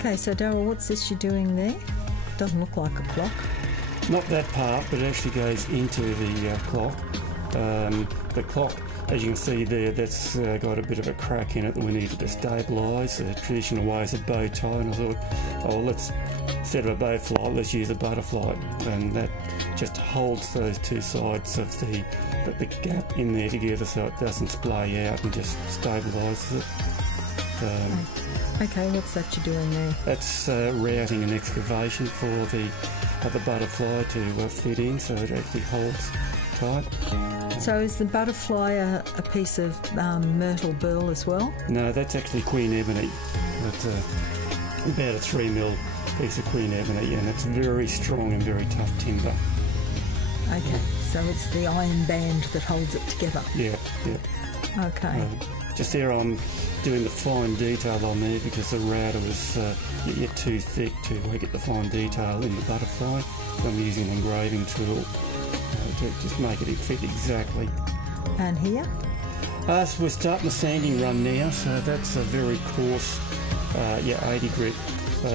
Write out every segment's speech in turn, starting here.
Okay, so Darryl, what's this you're doing there? Doesn't look like a clock. Not that part, but it actually goes into the clock. The clock, as you can see there, that's got a bit of a crack in it that we needed to stabilise. The traditional way is a bow tie, and I thought, oh, instead of a bow flight, let's use a butterfly, and that just holds those two sides of the gap in there together so it doesn't splay out and just stabilises it. Okay, what's that you're doing there? That's routing and excavation for the butterfly to fit in so it actually holds tight. So is the butterfly a piece of myrtle burl as well? No, that's actually Queen Ebony. That's about a 3mm piece of Queen Ebony, and it's very strong and very tough timber. Okay, so it's the iron band that holds it together? Yeah. Okay. Just there I'm doing the fine detail on there because the router was too thick to get the fine detail in the butterfly. So I'm using an engraving tool to just make it fit exactly. And here? So we're starting the sanding run now, so that's a very coarse 80 grit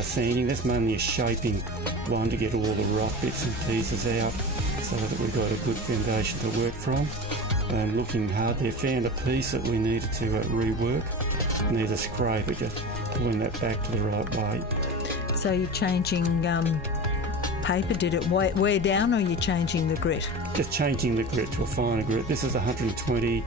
sanding. That's mainly a shaping one to get all the rough bits and pieces out so that we've got a good foundation to work from. And looking hard there, found a piece that we needed to rework. Need a scraper, just pulling that back to the right way. So you're changing paper, did it wear down, or you're changing the grit? Just changing the grit to a finer grit. This is 120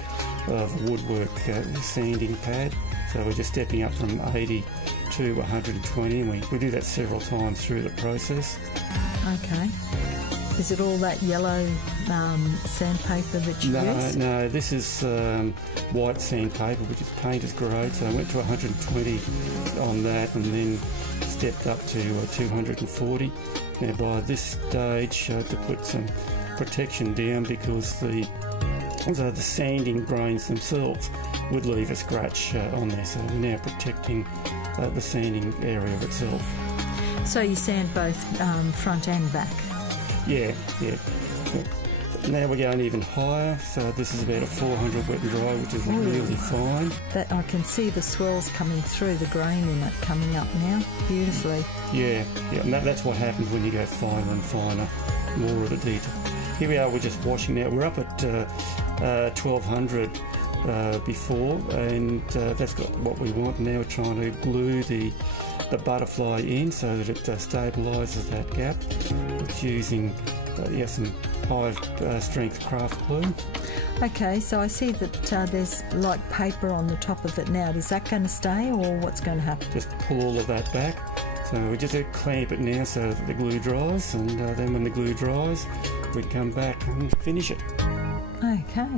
of woodwork sanding pad, so we're just stepping up from 80 to 120, and we do that several times through the process. Okay. Is it all that yellow sandpaper that you use? No, this is white sandpaper, which is painter's grade, so I went to 120 on that and then stepped up to 240. Now by this stage to put some protection down because the sanding grains themselves would leave a scratch on there, so we're now protecting the sanding area itself. So you sand both front and back? Yeah. Now we're going even higher, so this is about a 400 wet and dry, which is really fine. That I can see the swirls coming through, the grain in it coming up now, beautifully. Yeah, and that's what happens when you go finer and finer, more of the detail. Here we are, we're just washing now. We're up at 1200 before, and that's got what we want. Now we're trying to glue the butterfly in so that it stabilises that gap. It's using some high strength craft glue. Okay, so I see that there's like paper on the top of it now. Is that going to stay, or what's going to happen? Just pull all of that back. So we just clamp it now so that the glue dries, and then when the glue dries, we come back and finish it. Okay.